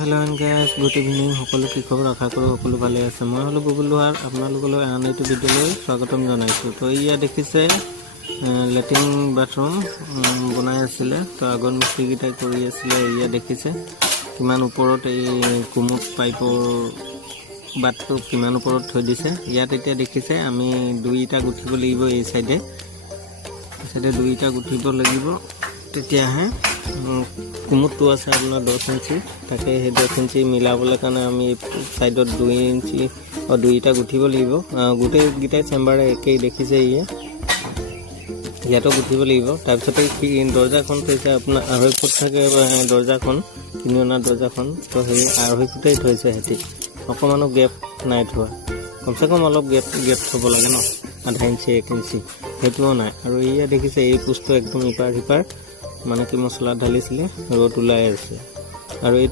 Hello' and guys, good evening. সকলো কি খবৰ? আশা কৰোঁ সকলো ভালে আছে। মই হ'লো বুবুল লোহাৰ, আপোনালোকলৈ আন এইটো ভিডিঅ'লৈ স্বাগতম জনাইছোঁ। তো ইয়াত দেখিছে লেট্ৰিন বাথৰুম বনাই আছিলে। তো আগত মিস্ত্ৰীকেইটাই কৰি আছিলে। ইয়াত দেখিছে কিমান ওপৰত এই কুমুদ পাইপৰ বাটটো কিমান ওপৰত থৈ দিছে। ইয়াত এতিয়া দেখিছে আমি দুইটা গুঠিব লাগিব। এই চাইডে দুইটা গুঠিব লাগিব, তেতিয়াহে কুমুদটো আছে আপোনাৰ 10 ইঞ্চি। তাকে সেই 10 ইঞ্চি মিলাবলৈ কাৰণে আমি ছাইডত 2 ইঞ্চি দুইটা গুঠিব লাগিব। গোটেইকেইটাই চেম্বাৰে একেই দেখিছে। ইয়াতো গুঠিব লাগিব। তাৰপিছতে দৰ্জাখন থৈছে আপোনাৰ 2.5 ফুট থাকে দৰ্জাখন, কিনি অনা দৰ্জাখন। তো সেই 2.5 ফুটেই থৈছে সিহঁতি, অকণমানো গেপ নাই থোৱা। কমচে কম অলপ গেপ থ'ব লাগে ন, 0.5 ইঞ্চি 1 ইঞ্চি, সেইটোও নাই। আৰু এয়া দেখিছে এই পোষ্টটো একদম ইপাৰ সিপাৰ মানে কি মছলা ঢালিছিলে, ৰ'দ ওলাই আছে। আৰু এইটো